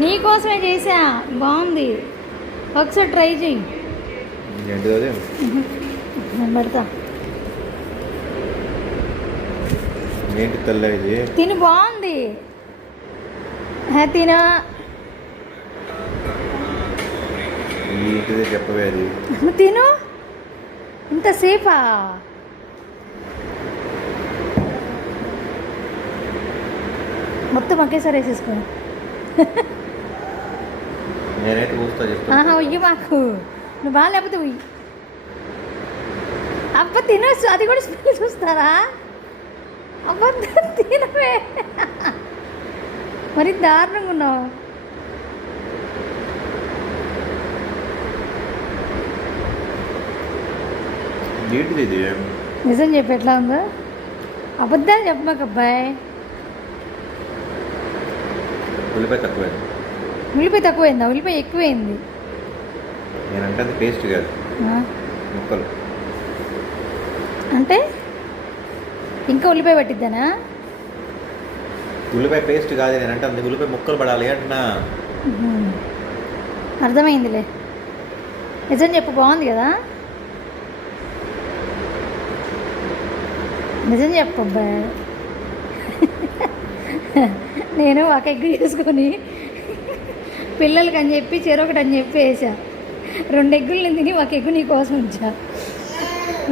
నీకోసమే చేసా, బాగుంది, ఒకసారి ట్రై చెయ్యి. ఏంటిది అది? నేను పెడతా, ఏంటి తల్లి ఇది? తిని, బాగుంది. తిన. ఏంటిదే చెప్పవే అది? తిను. ఇంతసేపా? మొత్తం ఒకేసారి వేసేసుకో. నేనైతే చూస్తా చెప్తా. ఉయ్యి మాకు, నువ్వు బాగా లేకపోతే ఉయ్యి. అబ్బ తినొచ్చు, అది కూడా స్మెల్ చూస్తారా? అబ్బ తినవే, మరి దారుణంగా ఉన్నావు. ఏంటిది ఇది? నిజం చెప్పి ఎట్లా ఉందో? అబద్ధాలు చెప్పమాక అబ్బాయి. ఉల్లిపాయ తక్కువే. ఉల్లిపాయ తక్కువైందా? ఉల్లిపాయ ఎక్కువైంది. నేనంటే అది పేస్ట్ కాదు, ముక్కలు. అంటే ఇంకా ఉల్లిపాయ పట్టిద్దానా? ఉల్లిపాయ పేస్ట్ కాదు, నేనంటే అంత ఉల్లిపాయ ముక్కలు పడాలి అంటున్నా. అర్థమైందిలే. నిజం చెప్పు, బాగుంది కదా? నిజం చెప్పు అబ్బాయి. నేను ఒక ఎగ్గు చేసుకొని పిల్లలకి అని చెప్పి చెరొకటి అని చెప్పి వేసా. 2 ఎగ్గులు నేను తిని ఒక ఎగ్గు నీ కోసం ఉంచా.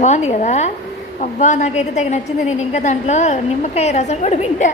బాగుంది కదా? అబ్బా నాకైతే తెగ నచ్చింది. నేను ఇంకా దాంట్లో నిమ్మకాయ రసం కూడా వింటా.